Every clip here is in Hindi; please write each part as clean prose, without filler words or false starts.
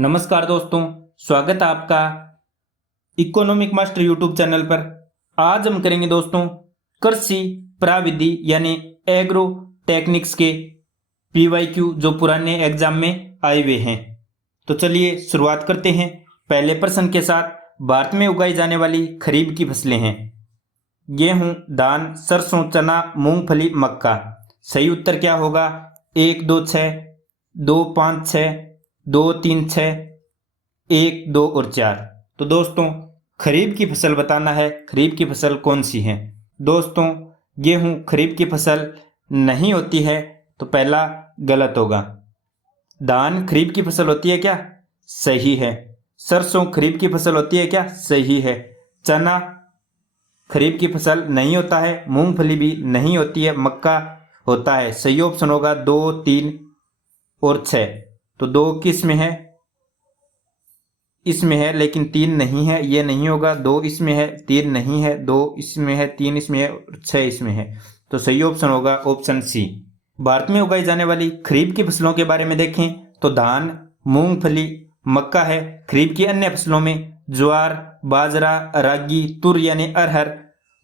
नमस्कार दोस्तों, स्वागत है आपका इकोनॉमिक मास्टर यूट्यूब चैनल पर। आज हम करेंगे दोस्तों कृषि प्राविधि यानी एग्रो टेक्निक्स के पीवाईक्यू जो पुराने एग्जाम में आए हुए हैं। तो चलिए शुरुआत करते हैं पहले प्रश्न के साथ। भारत में उगाई जाने वाली खरीफ की फसलें हैं गेहूं, धान, सरसों, चना, मूंगफली, मक्का। सही उत्तर क्या होगा? 1, 2, 6, 2, 5, 6, 2, 3, 6, 1, 2 और 4। तो दोस्तों खरीफ की फसल बताना है, खरीफ की फसल कौन सी है। दोस्तों गेहूं खरीफ की फसल नहीं होती है, तो पहला गलत होगा। धान खरीफ की फसल होती है क्या? सही है। सरसों खरीफ की फसल होती है क्या? सही है। चना खरीफ की फसल नहीं होता है, मूंगफली भी नहीं होती है, मक्का होता है। सही ऑप्शन होगा 2, 3 और 6। तो 2 किस में है? इसमें है, लेकिन 3 नहीं है, ये नहीं होगा। 2 इसमें है, 3 नहीं है, 2 इसमें है, 3 इसमें है, 6 इसमें है। तो सही ऑप्शन होगा ऑप्शन सी। भारत में उगाई जाने वाली खरीफ की फसलों के बारे में देखें तो धान, मूंगफली, मक्का है। खरीफ की अन्य फसलों में ज्वार, बाजरा, रागी, तुर यानी अरहर,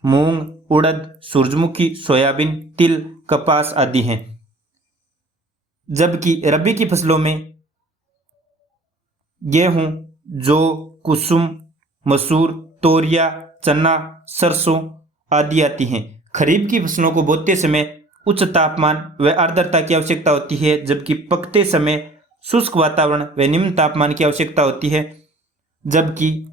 मूंग, उड़द, सूरजमुखी, सोयाबीन, तिल, कपास आदि हैं। जबकि रबी की फसलों में गेहूं, जौ, कुसुम, मसूर, तोरिया, चना, सरसों आदि आती हैं। खरीफ की फसलों को बोते समय उच्च तापमान व आर्द्रता की आवश्यकता होती है, जबकि पकते समय शुष्क वातावरण व निम्न तापमान की आवश्यकता होती है। जबकि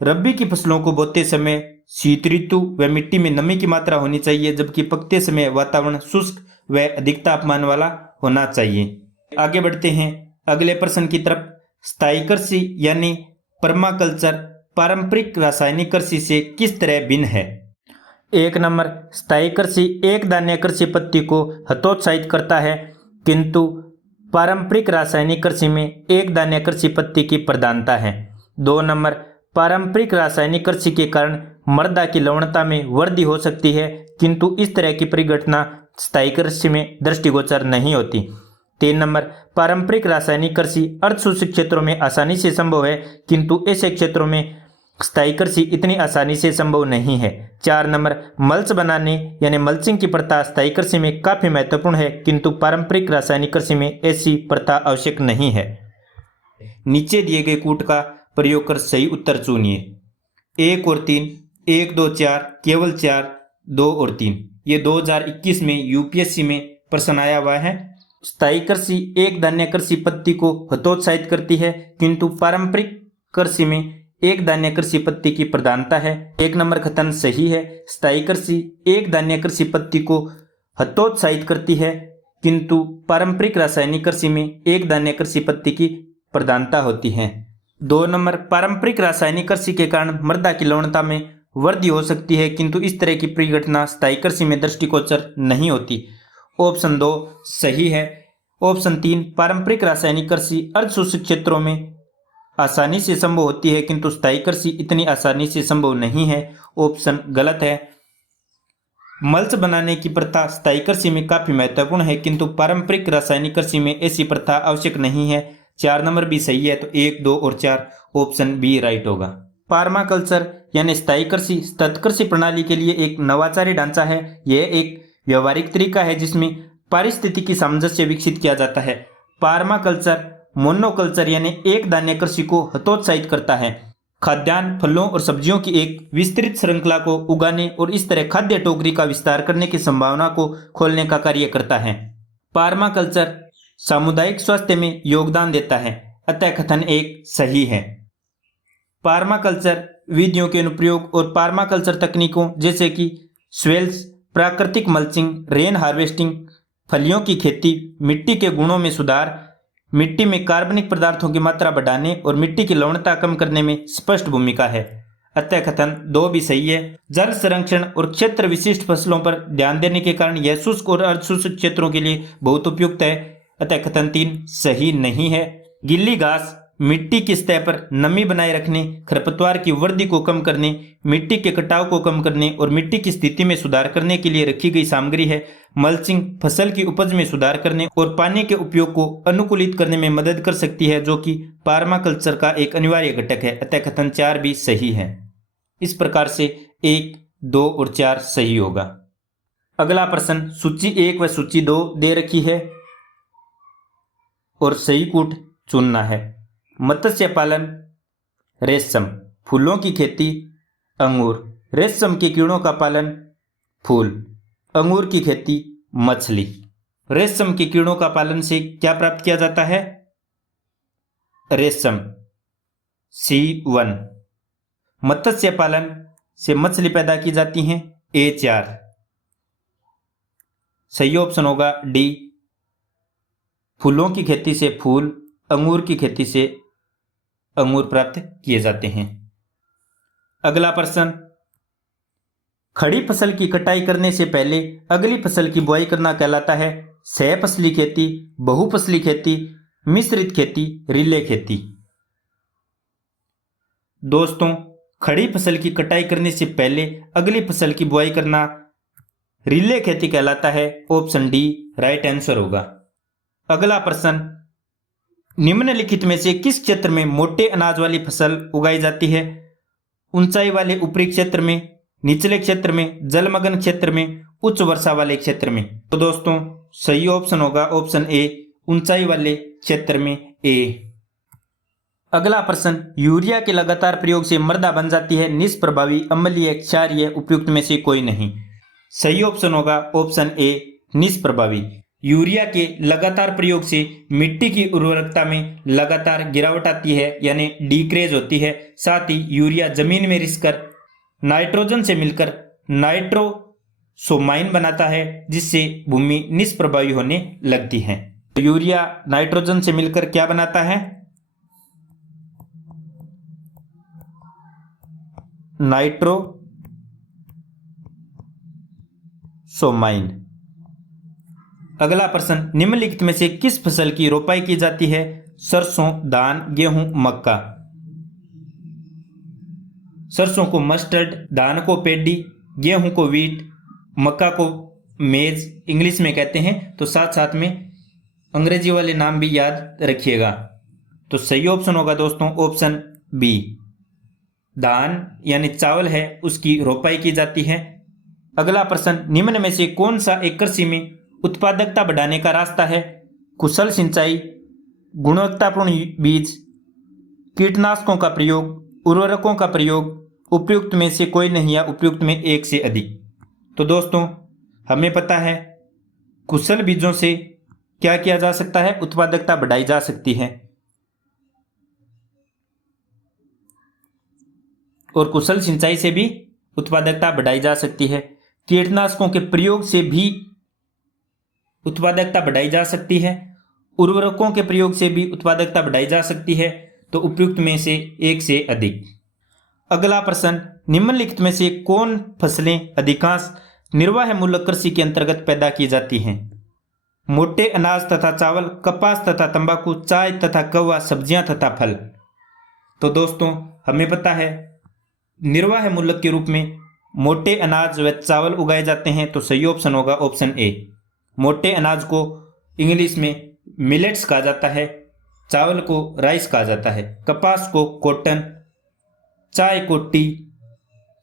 रबी की फसलों को बोते समय शीत ऋतु व मिट्टी में नमी की मात्रा होनी चाहिए, जबकि पकते समय वातावरण शुष्क व अधिक तापमान वाला होना चाहिए। आगे बढ़ते हैं अगले प्रश्न की तरफ। स्थायी कृषि यानी परमाकल्चर पारंपरिक रासायनिक कृषि से किस तरह भिन्न है? 1 नंबर, स्थायी कृषि एक दानीय कृषि पद्धति को हतोत्साहित करता है, किंतु पारंपरिक रासायनिक कृषि में एक दानीय कृषि पद्धति की प्रधानता है। 2 नंबर, पारंपरिक रासायनिक कृषि के कारण मृदा की लवणता में वृद्धि हो सकती है, किंतु इस तरह की परिघटना स्थायी कृषि में दृष्टिगोचर नहीं होती। 3 नंबर, पारंपरिक रासायनिक कृषि अर्धशोषित क्षेत्रों में आसानी से संभव है, किंतु ऐसे क्षेत्रों में स्थायी कृषि इतनी आसानी से संभव नहीं है। 4 नंबर, मल्च बनाने यानी मल्चिंग की प्रथा स्थायी कृषि में काफी महत्वपूर्ण है, किंतु पारंपरिक रासायनिक कृषि में ऐसी प्रथा आवश्यक नहीं है। नीचे दिए गए कूट का प्रयोग कर सही उत्तर चुनिए। 1 और 3, 1, 2, 4, केवल 4, 2 और 3। ये 2021 में यूपीएससी में प्रश्न आया हुआ है। स्थायी कृषि एक दानीय कृषि पद्धति को हतोत्साहित करती है, किंतु पारंपरिक कृषि में एक दानीय कृषि पद्धति की प्रधानता है। 1 नंबर कथन सही है। स्थायी कृषि एक दानीय कृषि पद्धति को हतोत्साहित करती है, किंतु पारंपरिक रासायनिक कृषि में एक दानीय कृषि पद्धति की प्रधानता होती है। 2 नंबर, पारंपरिक रासायनिक कृषि के कारण मृदा की लवणता में वृद्धि हो सकती है, किंतु इस तरह की परिघटना स्थायी कृषि में दृष्टिगोचर नहीं होती। ऑप्शन 2 सही है। ऑप्शन 3, पारंपरिक रासायनिक कृषि अर्धशोषित क्षेत्रों में आसानी से संभव होती है, किंतु स्थायी कृषि इतनी आसानी से संभव नहीं है। ऑप्शन गलत है। मल्च बनाने की प्रथा स्थायी कृषि में काफी महत्वपूर्ण है, किंतु पारंपरिक रासायनिक कृषि में ऐसी प्रथा आवश्यक नहीं है। 4 नंबर भी सही है, तो 1, 2 और 4 ऑप्शन बी राइट होगा। पार्माकल्चर यानी स्थायी कृषि सतत कृषि प्रणाली के लिए एक नवाचारी ढांचा है। यह एक व्यवहारिक तरीका है जिसमें पारिस्थितिकी सामंजस्य विकसित किया जाता है। पार्माकल्चर मोनोकल्चर यानी एक दानीय कृषि को हतोत्साहित करता है। खाद्यान्न, फलों और सब्जियों की एक विस्तृत श्रृंखला को उगाने और इस तरह खाद्य टोकरी का विस्तार करने की संभावना को खोलने का कार्य करता है। पार्माकल्चर सामुदायिक स्वास्थ्य में योगदान देता है, अतः कथन 1 सही है। पार्माकल्चर विधियों के अनुप्रयोग और पार्माकल्चर तकनीकों जैसे कि स्वेल्स, प्राकृतिक मल्चिंग, रेन हार्वेस्टिंग, फलियों की खेती, मिट्टी के गुणों में सुधार, मिट्टी में कार्बनिक पदार्थों की मात्रा बढ़ाने और मिट्टी की लवणता कम करने में स्पष्ट भूमिका है, अतः कथन 2 भी सही है। जल संरक्षण और क्षेत्र विशिष्ट फसलों पर ध्यान देने के कारण यह शुष्क और अर्धशुष्क क्षेत्रों के लिए बहुत उपयुक्त है, अतः कथन 3 सही नहीं है। गिल्ली घास, मिट्टी की सतह पर नमी बनाए रखने, खरपतवार की वृद्धि को कम करने, मिट्टी के कटाव को कम करने और मिट्टी की स्थिति में सुधार करने के लिए रखी गई सामग्री है। मल्चिंग फसल की उपज में सुधार करने और पानी के उपयोग को अनुकूलित करने में मदद कर सकती है, जो कि पर्माकल्चर का एक अनिवार्य घटक है। अतः कथन 4 भी सही है। इस प्रकार से 1, 2 और 4 सही होगा। अगला प्रश्न, सूची 1 व सूची 2 दे रखी है और सही कूट चुनना है। मत्स्य पालन, रेशम, फूलों की खेती, अंगूर, रेशम के कीड़ों का पालन, फूल, अंगूर की खेती, मछली। रेशम के कीड़ों का पालन से क्या प्राप्त किया जाता है? रेशम, C1। मत्स्य पालन से मछली पैदा की जाती हैं, A4। सही ऑप्शन होगा D। फूलों की खेती से फूल, अंगूर की खेती से अंगूर प्राप्त किए जाते हैं। अगला प्रश्न, खड़ी फसल की कटाई करने से पहले अगली फसल की बुआई करना कहलाता है सहफसली खेती, बहुफसली खेती, मिश्रित खेती, रिले खेती। दोस्तों, खड़ी फसल की कटाई करने से पहले अगली फसल की बुआई करना रिले खेती कहलाता है। ऑप्शन डी राइट आंसर होगा। अगला प्रश्न, निम्नलिखित में से किस क्षेत्र में मोटे अनाज वाली फसल उगाई जाती है? ऊंचाई वाले ऊपरी क्षेत्र में, निचले क्षेत्र में, जलमग्न क्षेत्र में, उच्च वर्षा वाले क्षेत्र में। तो दोस्तों सही ऑप्शन होगा ऑप्शन ए, ऊंचाई वाले क्षेत्र में, ए। अगला प्रश्न, यूरिया के लगातार प्रयोग से मृदा बन जाती है निष्प्रभावी, अम्लीय, क्षारीय, उपयुक्त में से कोई नहीं। सही ऑप्शन होगा ऑप्शन ए, निष्प्रभावी। यूरिया के लगातार प्रयोग से मिट्टी की उर्वरकता में लगातार गिरावट आती है, यानी डिक्रीज होती है। साथ ही यूरिया जमीन में रिसकर नाइट्रोजन से मिलकर नाइट्रोसोमाइन बनाता है, जिससे भूमि निष्प्रभावी होने लगती है। तो यूरिया नाइट्रोजन से मिलकर क्या बनाता है? नाइट्रोसोमाइन। अगला प्रश्न, निम्नलिखित में से किस फसल की रोपाई की जाती है? सरसों, धान, गेहूं, मक्का। सरसों को मस्टर्ड, धान को पैडी, गेहूं को वीट, मक्का को मेज इंग्लिश में कहते हैं। तो साथ साथ में अंग्रेजी वाले नाम भी याद रखिएगा। तो सही ऑप्शन होगा दोस्तों ऑप्शन बी, धान यानी चावल है उसकी रोपाई की जाती है। अगला प्रश्न, निम्न में से कौन सा एक कृषि में उत्पादकता बढ़ाने का रास्ता है? कुशल सिंचाई, गुणवत्तापूर्ण बीज, कीटनाशकों का प्रयोग, उर्वरकों का प्रयोग, उपयुक्त में से कोई नहीं या उपयुक्त में एक से अधिक। तो दोस्तों हमें पता है कुशल बीजों से क्या किया जा सकता है? उत्पादकता बढ़ाई जा सकती है। और कुशल सिंचाई से भी उत्पादकता बढ़ाई जा सकती है। कीटनाशकों के प्रयोग से भी उत्पादकता बढ़ाई जा सकती है। उर्वरकों के प्रयोग से भी उत्पादकता बढ़ाई जा सकती है। तो उपयुक्त में से एक से अधिक। अगला प्रश्न, निम्नलिखित में से कौन फसलें अधिकांश निर्वाहमूलक कृषि के अंतर्गत पैदा की जाती हैं? मोटे अनाज तथा चावल, कपास तथा तंबाकू, चाय तथा कौवा, सब्जियां तथा फल। तो दोस्तों हमें पता है निर्वाहमूलक के रूप में मोटे अनाज व चावल उगाए जाते हैं। तो सही ऑप्शन होगा ऑप्शन ए। मोटे अनाज को इंग्लिश में मिलेट्स कहा जाता है, चावल को राइस कहा जाता है, कपास को कॉटन, चाय को टी,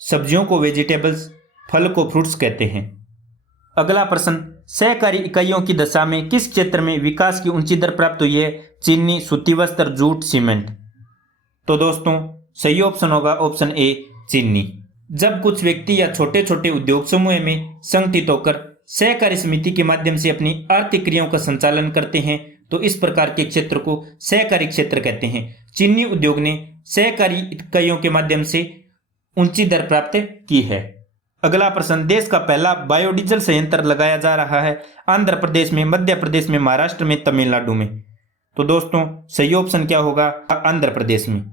सब्जियों को वेजिटेबल्स, फल को फ्रूट्स कहते हैं। अगला प्रश्न, सहकारी इकाइयों की दशा में किस क्षेत्र में विकास की ऊंची दर प्राप्त हुई है? चीनी, सूती वस्त्र, जूट, सीमेंट। तो दोस्तों सही ऑप्शन होगा ऑप्शन ए, चीनी। जब कुछ व्यक्ति या छोटे छोटे उद्योग समूह में संगठित होकर सहकारी समिति के माध्यम से अपनी आर्थिक क्रियाओं का संचालन करते हैं तो इस प्रकार के क्षेत्र को सहकारी क्षेत्र कहते हैं। चीनी उद्योग ने सहकारी इकाइयों के माध्यम से ऊंची दर प्राप्त की है। अगला प्रश्न, देश का पहला बायोडीजल संयंत्र लगाया जा रहा है आंध्र प्रदेश में, मध्य प्रदेश में, महाराष्ट्र में, तमिलनाडु में। तो दोस्तों सही ऑप्शन क्या होगा? आंध्र प्रदेश में।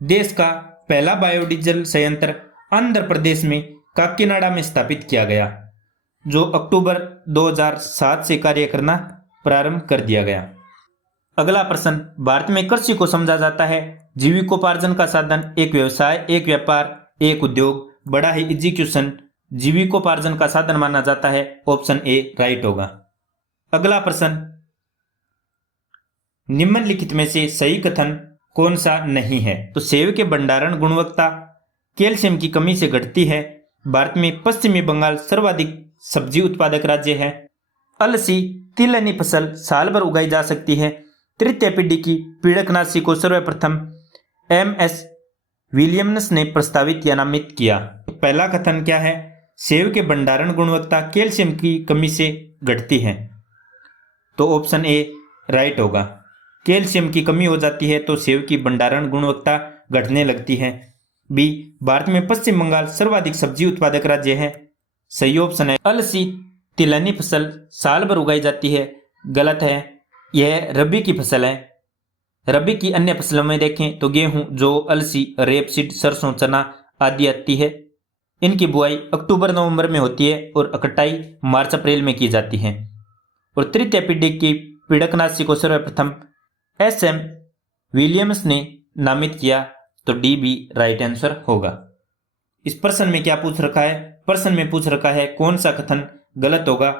देश का पहला बायोडीजल संयंत्र आंध्र प्रदेश में काकीनाडा में स्थापित किया गया, जो अक्टूबर 2007 से कार्य करना प्रारंभ कर दिया गया। अगला प्रश्न, भारत में कृषि को समझा जाता है जीविकोपार्जन का साधन, एक व्यवसाय, एक व्यापार, एक उद्योग, बड़ा ही एग्जीक्यूशन जीविकोपार्जन का साधन माना जाता है। ऑप्शन ए राइट होगा। अगला प्रश्न, निम्नलिखित में से सही कथन कौन सा नहीं है? तो सेब के भंडारण गुणवत्ता कैल्शियम की कमी से घटती है। भारत में पश्चिमी बंगाल सर्वाधिक सब्जी उत्पादक राज्य है। अलसी तिलहनी फसल साल भर उगाई जा सकती है। तृतीय पीढ़ी की पीड़कनाशी को सर्वप्रथम एमएस विलियम्स ने प्रस्तावित या नामित किया। पहला कथन क्या है? सेब के भंडारण गुणवत्ता कैल्शियम की कमी से घटती है, तो ऑप्शन ए राइट होगा। कैल्शियम की कमी हो जाती है तो सेब की भंडारण गुणवत्ता घटने लगती है। बी, भारत में पश्चिम बंगाल सर्वाधिक सब्जी उत्पादक राज्य है, सही ऑप्शन है। अलसी तिलहनी फसल साल भर उगाई जाती है, गलत है, यह रबी की फसल है। रबी की अन्य फसलों में देखें तो गेहूं, जौ, अलसी, रेपसीड, सरसों, चना आदि आती है। इनकी बुआई अक्टूबर नवंबर में होती है और कटाई मार्च अप्रैल में की जाती है। और तृतीय पीढ़ी की पीड़कनाशी को सर्वप्रथम एसएम विलियम्स ने नामित किया, तो डी बी राइट आंसर होगा। इस प्रश्न में क्या पूछ रखा है? प्रश्न में पूछ रखा है कौन सा कथन गलत होगा,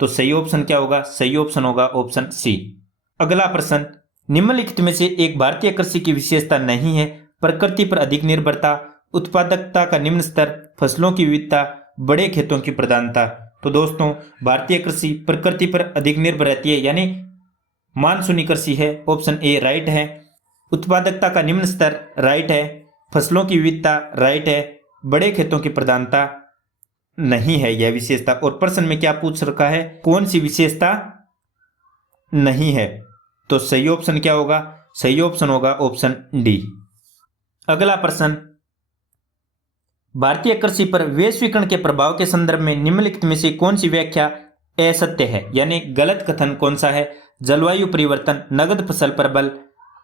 तो सही ऑप्शन क्या होगा? सही ऑप्शन होगा ऑप्शन सी। अगला प्रश्न, निम्नलिखित में से एक भारतीय कृषि की विशेषता नहीं है? प्रकृति पर अधिक निर्भरता, उत्पादकता का निम्न स्तर, फसलों की विविधता, बड़े खेतों की प्रधानता। तो दोस्तों, भारतीय कृषि प्रकृति पर अधिक निर्भर रहती है, यानी मानसूनी कृषि है, ऑप्शन ए राइट है। उत्पादकता का निम्न स्तर राइट है। फसलों की विविधता राइट है। बड़े खेतों की प्रधानता नहीं है यह विशेषता। और प्रश्न में क्या पूछ रखा है? कौन सी विशेषता नहीं है? तो सही ऑप्शन क्या होगा? सही ऑप्शन होगा ऑप्शन डी। अगला प्रश्न, भारतीय कृषि पर वैश्वीकरण के प्रभाव के संदर्भ में निम्नलिखित में से कौन सी व्याख्या असत्य है, यानी गलत कथन कौन सा है? जलवायु परिवर्तन, नगद फसल पर बल,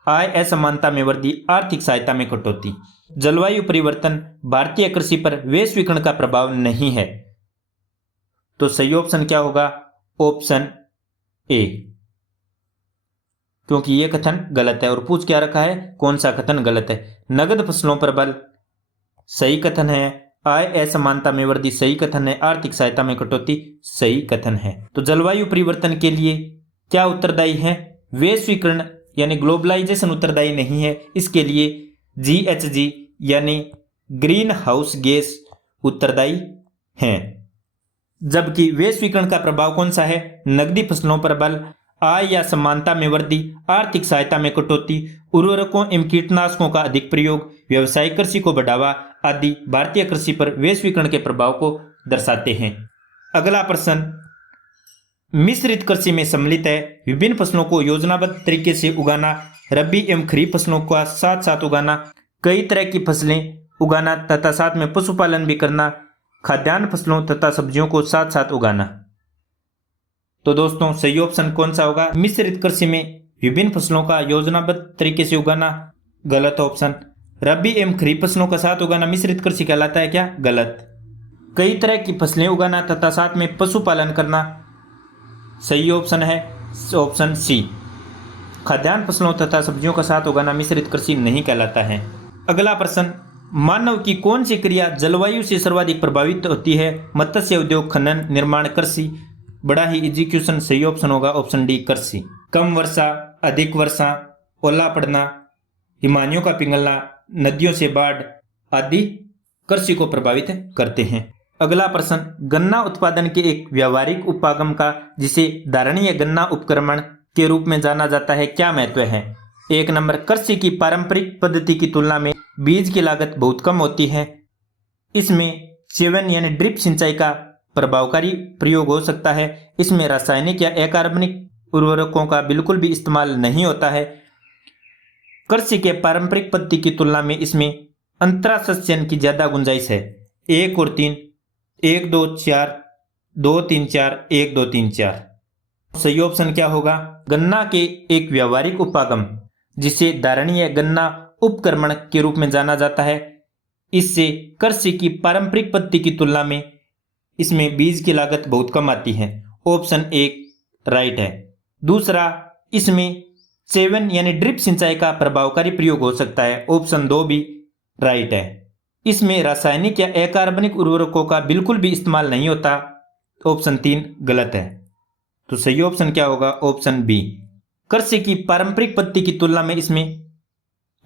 आय असमानता में वृद्धि, आर्थिक सहायता में कटौती। जलवायु परिवर्तन भारतीय कृषि पर वैश्वीकरण का प्रभाव नहीं है, तो सही ऑप्शन क्या होगा? ऑप्शन ए, क्योंकि यह कथन गलत है। और पूछ क्या रखा है? कौन सा कथन गलत है? नगद फसलों पर बल सही कथन है। आय असमानता में वृद्धि सही कथन है। आर्थिक सहायता में कटौती सही कथन है। तो जलवायु परिवर्तन के लिए क्या उत्तरदायी है? वैश्वीकरण यानी ग्लोबलाइजेशन उत्तरदायी नहीं है। इसके लिए GHG यानी ग्रीन हाउस गैस उत्तरदायी है। जबकि वैश्वीकरण का प्रभाव कौन सा है? नकदी फसलों पर बल, आय या समानता में वृद्धि, आर्थिक सहायता में कटौती, उर्वरकों एवं कीटनाशकों का अधिक प्रयोग, व्यावसायिक कृषि को बढ़ावा आदि भारतीय कृषि पर वैश्वीकरण के प्रभाव को दर्शाते हैं। अगला प्रश्न, मिश्रित कृषि में सम्मिलित है। विभिन्न फसलों को योजनाबद्ध तरीके से उगाना, रबी एवं खरीफ फसलों का साथ साथ उगाना, कई तरह की फसलें उगाना तथा साथ में पशुपालन भी करना, खाद्यान्न फसलों तथा सब्जियों को साथ साथ उगाना। तो दोस्तों, सही ऑप्शन कौन सा होगा? मिश्रित कृषि में विभिन्न फसलों का योजनाबद्ध तरीके से उगाना, गलत ऑप्शन। रबी एवं खरीफ फसलों का साथ उगाना मिश्रित कृषि कहलाता है क्या? गलत। कई तरह की फसलें उगाना तथा साथ में पशुपालन करना, सही ऑप्शन है ऑप्शन सी। खाद्यान्न फसलों तथा सब्जियों का साथ उगाना मिश्रित कृषि नहीं कहलाता है। अगला प्रश्न, मानव की कौन सी क्रिया जलवायु से सर्वाधिक प्रभावित होती है? मत्स्य उद्योग, खनन, निर्माण, कृषि, बड़ा ही एग्जीक्यूशन। सही ऑप्शन होगा ऑप्शन डी कृषि। कम वर्षा, अधिक वर्षा, ओला पड़ना, हिमानियों का पिघलना, नदियों से बाढ़ आदि कृषि को प्रभावित करते हैं। अगला प्रश्न, गन्ना उत्पादन के एक व्यावहारिक उपागम का जिसे धारणीय गन्ना उपक्रमण के रूप में जाना जाता है क्या महत्व है? 1 नंबर, कृषि की पारंपरिक पद्धति की तुलना में बीज की लागत बहुत कम होती है। इसमें च्यवन यानी ड्रिप सिंचाई का प्रभावकारी प्रयोग हो सकता है। इसमें रासायनिक या अकार्बनिक उर्वरकों का बिल्कुल भी इस्तेमाल नहीं होता है। कृषि के पारंपरिक पद्धति की तुलना में इसमें अंतरासस्यन की ज्यादा गुंजाइश है। 1 और 3, 1 2 4, 2 3 4, 1 2 3 4। सही ऑप्शन क्या होगा? गन्ना के एक व्यावहारिक उपागम जिसे धारणीय गन्ना उपक्रमण के रूप में जाना जाता है, इससे कृषि की पारंपरिक पद्धति की तुलना में इसमें बीज की लागत बहुत कम आती है। ऑप्शन 1 राइट है। दूसरा, इसमें सेवन यानी ड्रिप सिंचाई का प्रभावकारी प्रयोग हो सकता है। ऑप्शन 2 भी राइट है। इसमें रासायनिक या अकार्बनिक उर्वरकों का बिल्कुल भी इस्तेमाल नहीं होता। ऑप्शन 3 गलत है। तो सही ऑप्शन क्या होगा? Option B. कृषि की पारंपरिक पद्धति की तुलना में इसमें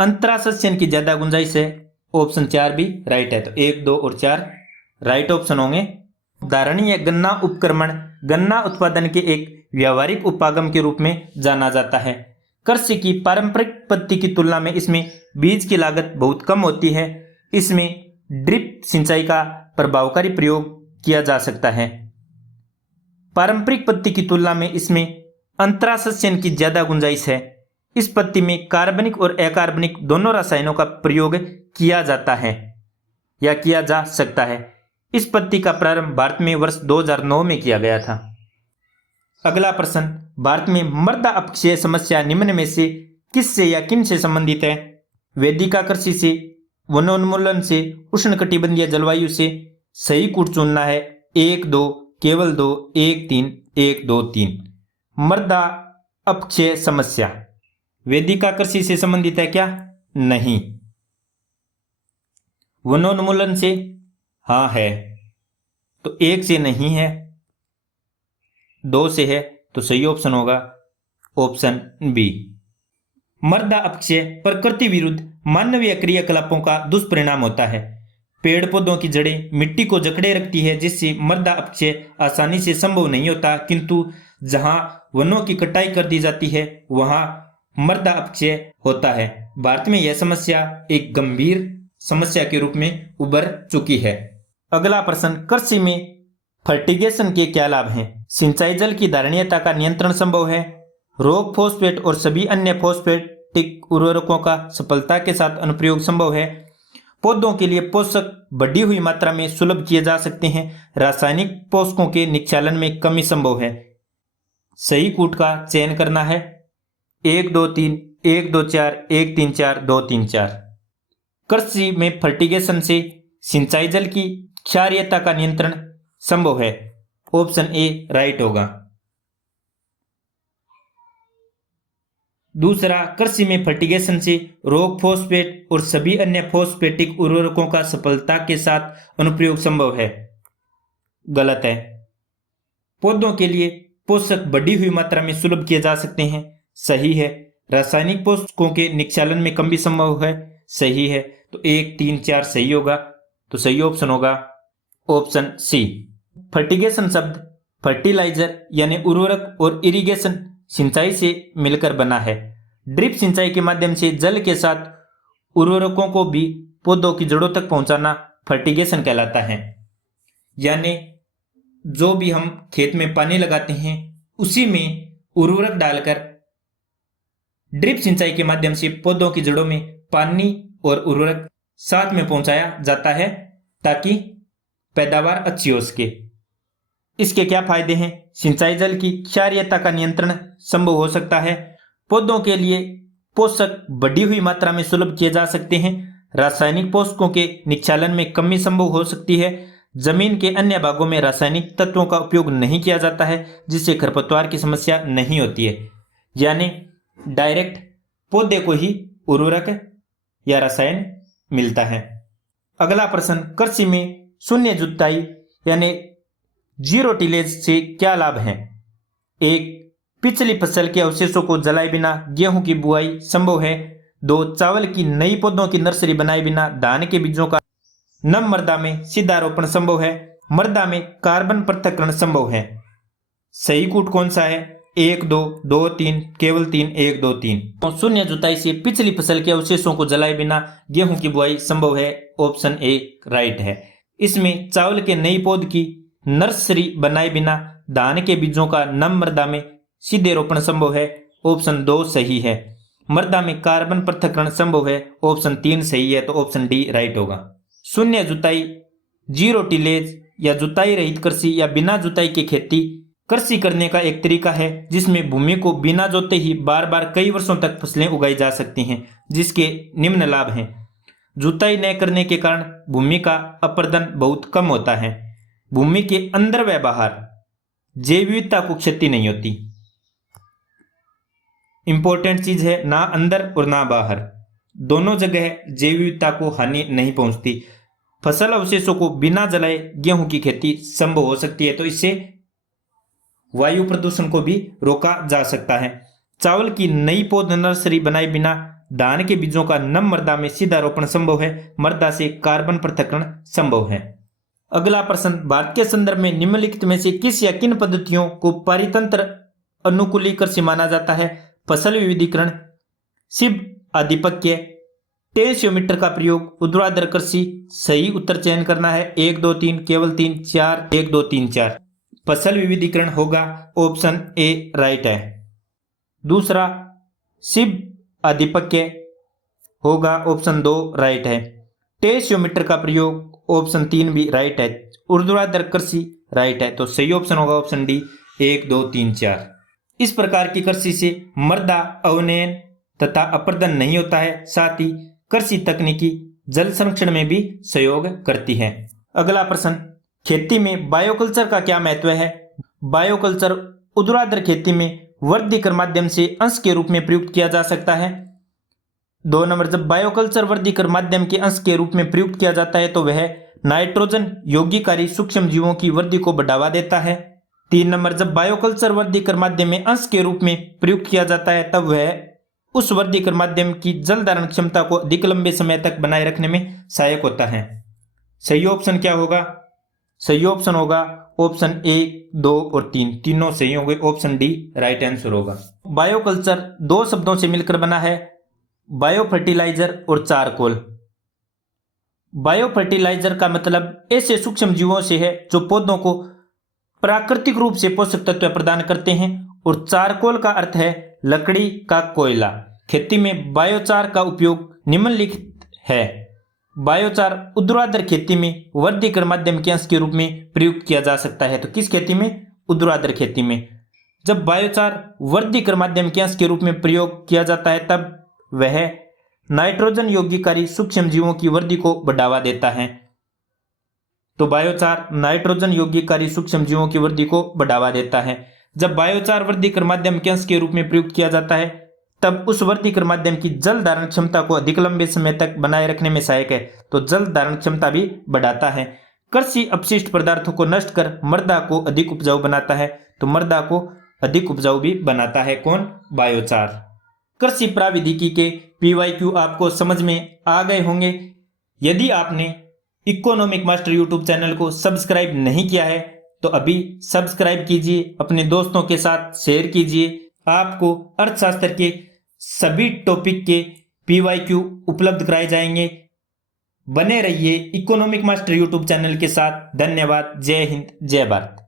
अंतरासस्यन की ज्यादा गुंजाइश है। ऑप्शन 4 भी राइट है। तो 1, 2 और 4 राइट ऑप्शन होंगे। धारणी या गन्ना उपक्रमण गन्ना उत्पादन के एक व्यावहारिक उपागम के रूप में जाना जाता है। कृषि की पारंपरिक पद्धति की तुलना में इसमें बीज की लागत बहुत कम होती है। इसमें ड्रिप सिंचाई का प्रभावकारी प्रयोग किया जा सकता है। पारंपरिक पद्धति की तुलना में इसमें अंतरासस्यन की ज्यादा गुंजाइश है। इस पद्धति में कार्बनिक और अकार्बनिक दोनों रसायनों का प्रयोग किया जाता है या किया जा सकता है। इस पद्धति का प्रारंभ भारत में वर्ष 2009 में किया गया था। अगला प्रश्न, भारत में मृदा अपक्षय समस्या निम्न में से किससे या किन से संबंधित है? वेदिका कृषि से, वनोन्मूलन से, उष्णकटिबंधीय जलवायु से। सही कूट चुनना है। 1, 2, केवल 2, 1, 3, 1, 2, 3। मृदा अपक्षय समस्या वेदिका कृषि से संबंधित है क्या? नहीं। वनोन्मूलन से? हाँ है। तो 1 से नहीं है, 2 से है। तो सही ऑप्शन होगा ऑप्शन बी। मृदा अपक्षय प्रकृति विरुद्ध मानवीय क्रियाकलापों का दुष्परिणाम होता है। पेड़ पौधों की जड़ें मिट्टी को जकड़े रखती है, जिससे मृदा अपक्षय आसानी से संभव नहीं होता। किंतु जहां वनों की कटाई कर दी जाती है वहां मृदा अपक्षय होता है। भारत में यह समस्या एक गंभीर समस्या के रूप में उभर चुकी है। अगला प्रश्न, कृषि में फर्टिगेशन के क्या लाभ हैं? सिंचाई जल की धारणीयता का नियंत्रण संभव है। रोग फॉस्फेट और सभी अन्य फॉस्फेटिक उर्वरकों का सफलता के साथ अनुप्रयोग संभव है। पौधों के लिए पोषक बढ़ी हुई मात्रा में सुलभ किए जा सकते हैं। रासायनिक पोषकों के निक्षालन में कमी संभव है। सही कूट का चयन करना है। 1, 2, 3, 1, 2, 4, 1, 3, 4, 2, 3, 4। कृषि में फर्टिगेशन से सिंचाई जल की क्षारीयता का नियंत्रण संभव है। ऑप्शन ए राइट होगा। दूसरा, कृषि में फर्टिगेशन से रोग फॉस्फेट और सभी अन्य फॉस्फेटिक उर्वरकों का सफलता के साथ अनुप्रयोग संभव है। गलत है। पौधों के लिए पोषक बढ़ी हुई मात्रा में सुलभ किए जा सकते हैं। सही है। रासायनिक पोषकों के निक्षालन में कमी संभव है। सही है। तो 1, 3, 4 सही होगा। तो सही ऑप्शन होगा ऑप्शन सी। फर्टिगेशन शब्द फर्टिलाइजर यानी उर्वरक और इरिगेशन सिंचाई से मिलकर बना है। ड्रिप सिंचाई के माध्यम से जल के साथ उर्वरकों को भी पौधों की जड़ों तक पहुंचाना फर्टिगेशन कहलाता है। यानी जो भी हम खेत में पानी लगाते हैं उसी में उर्वरक डालकर ड्रिप सिंचाई के माध्यम से पौधों की जड़ों में पानी और उर्वरक साथ में पहुंचाया जाता है ताकि पैदावार अच्छी हो सके। इसके क्या फायदे हैं? सिंचाई जल की क्षारीयता का नियंत्रण संभव हो सकता है। पौधों के लिए पोषक बढ़ी हुई मात्रा में सुलभ किए जा सकते हैं। रासायनिक पोषकों के निक्षालन में कमी संभव हो सकती है। जमीन के अन्य भागों में रासायनिक तत्वों का उपयोग नहीं किया जाता है, जिससे खरपतवार की समस्या नहीं होती है। यानी डायरेक्ट पौधे को ही उर्वरक या रसायन मिलता है। अगला प्रश्न, कृषि में शून्य जुताई यानी जीरो टिलेज से क्या लाभ है? 1, पिछली फसल के अवशेषों को जलाए बिना गेहूं की बुआई संभव है। 2, चावल की नई पौधों की नर्सरी बनाए बिना धान के बीजों का नम मृदा में सीधा रोपण संभव है। मृदा में कार्बन पृथक्करण संभव है। सही कूट कौन सा है? 1, 2, 2, 3, केवल 3, 1, 2, 3। तो शून्य जुताई से पिछली फसल के अवशेषों को जलाए बिना गेहूं की बुआई संभव है। ऑप्शन ए राइट है। इसमें चावल के नई पौध की नर्सरी बनाए बिना धान के बीजों का नम मृदा में सीधे रोपण संभव है। ऑप्शन 2 सही है। मृदा में कार्बन पृथक्करण संभव है। ऑप्शन 3 सही है। तो ऑप्शन डी राइट होगा। शून्य जुताई, जीरो टिलेज या जुताई रहित कृषि या बिना जुताई की खेती कृषि करने का एक तरीका है जिसमें भूमि को बिना जोते ही बार बार कई वर्षों तक फसलें उगाई जा सकती हैं, जिसके निम्न लाभ हैं। जुताई न करने के कारण भूमि का अपरदन बहुत कम होता है। भूमि के अंदर व बाहर जैव विविधता को क्षति नहीं होती। इंपॉर्टेंट चीज है, ना अंदर और ना बाहर, दोनों जगह जैव विविधता को हानि नहीं पहुंचती। फसल अवशेषों को बिना जलाए गेहूं की खेती संभव हो सकती है, तो इससे वायु प्रदूषण को भी रोका जा सकता है। चावल की नई पौध नर्सरी बनाए बिना धान के बीजों का नम मृदा में सीधा रोपण संभव है। मृदा से कार्बन पृथक्करण संभव है। अगला प्रश्न, भारत के संदर्भ में निम्नलिखित में से किस या किन पद्धतियों को पारितंत्र अनुकूली कृषि माना जाता है? फसल विविधीकरण, सिब आधिपत्य, टेंसियोमीटर का प्रयोग, ऊर्ध्वाधर कृषि। सही उत्तर चयन करना है 1 2 3, केवल 3 4, 1 2 3 4। फसल विविधीकरण होगा ऑप्शन ए राइट है। दूसरा सिब आधिपत्य होगा ऑप्शन 2 राइट है। टेंसियोमीटर का प्रयोग ऑप्शन 3 भी राइट है। ऊर्ध्वाधर कृषि राइट है, तो सही ऑप्शन होगा ऑप्शन डी 1 2 3 4। इस प्रकार की कृषि से मृदा अवनयन तथा अपर्दन नहीं होता है, साथ ही कृषि तकनीकी जल संरक्षण में भी सहयोग करती है। अगला प्रश्न, खेती में बायोकल्चर का क्या महत्व है? बायोकल्चर ऊर्ध्वाधर खेती में वर्धीकर माध्यम से अंश के रूप में प्रयुक्त किया जा सकता है। 2 नंबर, जब बायोकल्चर वर्धीकर माध्यम के अंश के रूप में प्रयुक्त किया जाता है तो वह नाइट्रोजन यौगिकारी सूक्ष्म जीवों की वृद्धि को बढ़ावा देता है। 3 नंबर, जब बायोकल्चर वर्धीकर माध्यम में अंश के रूप में प्रयुक्त किया जाता है तब वह उस वर्धीकर माध्यम की जल धारण क्षमता को अधिक लंबे समय तक बनाए रखने में सहायक होता है। सही ऑप्शन क्या होगा? सही ऑप्शन होगा ऑप्शन 1 2 और 3, तीनों सही होंगे, ऑप्शन डी राइट आंसर होगा। बायोकल्चर 2 शब्दों से मिलकर बना है, बायो फर्टिलाइजर और चारकोल। बायो फर्टिलाइजर का मतलब ऐसे सूक्ष्म जीवों से है जो पौधों को प्राकृतिक रूप से पोषक तत्व प्रदान करते हैं, और चारकोल का अर्थ है लकड़ी का कोयला। खेती में बायोचार का उपयोग निम्नलिखित है। बायोचार ऊर्ध्वाधर खेती में वर्धीकर माध्यम के अंश के रूप में प्रयुक्त किया जा सकता है, तो किस खेती में? ऊर्ध्वाधर खेती में। जब बायोचार वर्धीकर माध्यम के अंश के रूप में प्रयोग किया जाता है तब वह नाइट्रोजन यौगिकारी सूक्ष्म जीवों की वृद्धि को बढ़ावा देता है। तो बायोचार नाइट्रोजन यौगिकारी सूक्ष्म जीवों की वृद्धि को बढ़ावा देता है। जब बायोचार वर्धीकर माध्यम के अंश के रूप में प्रयुक्त किया जाता है तब उस वर्धीकर माध्यम की जल धारण क्षमता को अधिक लंबे समय तक बनाए रखने में सहायक है, तो जल धारण क्षमता भी बढ़ाता है। कृषि अपशिष्ट पदार्थों को नष्ट कर मृदा को अधिक उपजाऊ बनाता है, तो मृदा को अधिक उपजाऊ भी बनाता है कौन? बायोचार। कृषि प्राविधिकी के PYQ आपको समझ में आ गए होंगे। यदि आपने इकोनॉमिक मास्टर यूट्यूब चैनल को सब्सक्राइब नहीं किया है तो अभी सब्सक्राइब कीजिए, अपने दोस्तों के साथ शेयर कीजिए। आपको अर्थशास्त्र के सभी टॉपिक के PYQ उपलब्ध कराए जाएंगे। बने रहिए इकोनॉमिक मास्टर यूट्यूब चैनल के साथ। धन्यवाद। जय हिंद, जय भारत।